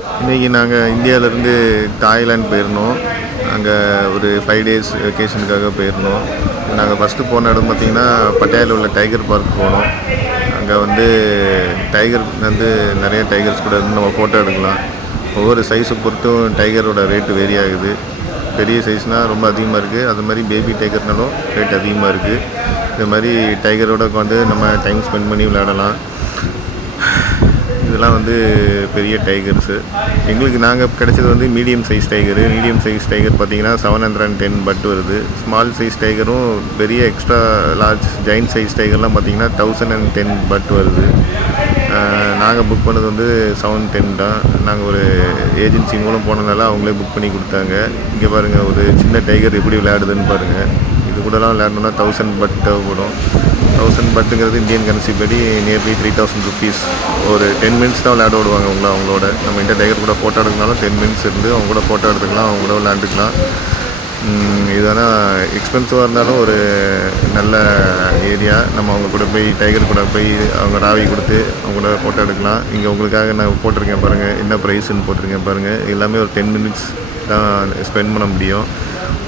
இன்றைக்கி நாங்கள் இந்தியாவிலேருந்து தாய்லாந்து போயிருந்தோம். அங்கே ஒரு 5 டேஸ் வெக்கேஷனுக்காக போயிருந்தோம். நாங்கள் ஃபஸ்ட்டு போன இடம் பார்த்திங்கன்னா பட்டாயாவில் உள்ள டைகர் பார்க் போனோம். அங்கே வந்து டைகர் வந்து நிறைய டைகர்ஸ் கூட இருந்து நம்ம ஃபோட்டோ எடுக்கலாம். ஒவ்வொரு சைஸை பொறுத்தும் டைகரோட ரேட்டு வேரி ஆகுது. பெரிய சைஸ்னால் ரொம்ப அதிகமாக இருக்குது, அது மாதிரி பேபி டைகர்னாலும் ரேட் அதிகமாக இருக்குது. இது மாதிரி டைகரோட உட்காந்து நம்ம டைம் ஸ்பெண்ட் பண்ணி விளையாடலாம். இதெல்லாம் வந்து பெரிய டைகர்ஸு. எங்களுக்கு நாங்கள் கிடச்சது வந்து medium size tiger. Medium size tiger பார்த்திங்கன்னா 710 பட் வருது. ஸ்மால் சைஸ் டைகரும் பெரிய எக்ஸ்ட்ரா லார்ஜ் ஜெயின்ட் சைஸ் டைகர்லாம் பார்த்திங்கன்னா 1010 பட் வருது. நாங்கள் புக் பண்ணது வந்து 710 தான். நாங்கள் ஒரு ஏஜென்சி மூலம் போனதுனால அவங்களே புக் பண்ணி கொடுத்தாங்க. இங்கே பாருங்கள், ஒரு சின்ன டைகர் எப்படி விளையாடுதுன்னு பாருங்கள். இது கூடலாம் விளையாடணுன்னா 1000 பட் தேவைப்படும். 1000 பட்டுங்கிறது இந்தியன் கரன்சி படி நியர்லி 3000 ருபீஸ். ஒரு 10 மினிட்ஸ் தான் விளையாட விடுவாங்க அவங்களோட. நம்ம இந்த டைகர் கூட ஃபோட்டோ எடுக்கனாலும் 10 மினிட்ஸ் இருந்து அவங்க கூட ஃபோட்டோ எடுத்துக்கலாம், அவங்க கூட விளையாண்டுக்கலாம். இது ஆனால் எக்ஸ்பென்சிவாக இருந்தாலும் ஒரு நல்ல ஏரியா. நம்ம அவங்க கூட போய் டைகர் கூட போய் அவங்க ராவி கொடுத்து அவங்க கூட ஃபோட்டோ எடுக்கலாம். இங்கே உங்களுக்காக நான் போட்டிருக்கேன் பாருங்கள், என்ன ப்ரைஸுன்னு போட்டிருக்கேன் பாருங்கள். எல்லாமே ஒரு 10 மினிட்ஸ் தான் ஸ்பெண்ட் பண்ண முடியும்.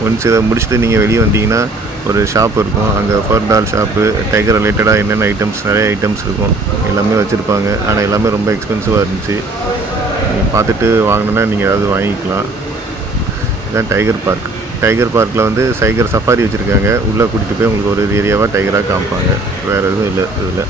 ஒன்ஸ் இதை முடிச்சுட்டு நீங்கள் வெளியே வந்தீங்கன்னா ஒரு ஷாப் இருக்கும். அங்கே ஃபர் டால் ஷாப்பு, டைகர் ரிலேட்டடாக என்னென்ன ஐட்டம்ஸ், நிறைய ஐட்டம்ஸ் இருக்கும், எல்லாமே வச்சுருப்பாங்க. ஆனால் எல்லாமே ரொம்ப எக்ஸ்பென்சிவாக இருந்துச்சு. நீங்கள் பார்த்துட்டு வாங்கினோன்னா நீங்கள் ஏதாவது வாங்கிக்கலாம். இதுதான் டைகர் பார்க். டைகர் பார்க்கில் வந்து டைகர் சஃபாரி வச்சுருக்காங்க. உள்ளே கூட்டிகிட்டு போய் உங்களுக்கு ஒரு ஏரியாவாக டைகராக காமிப்பாங்க. வேறு எதுவும் இல்லை இதில்.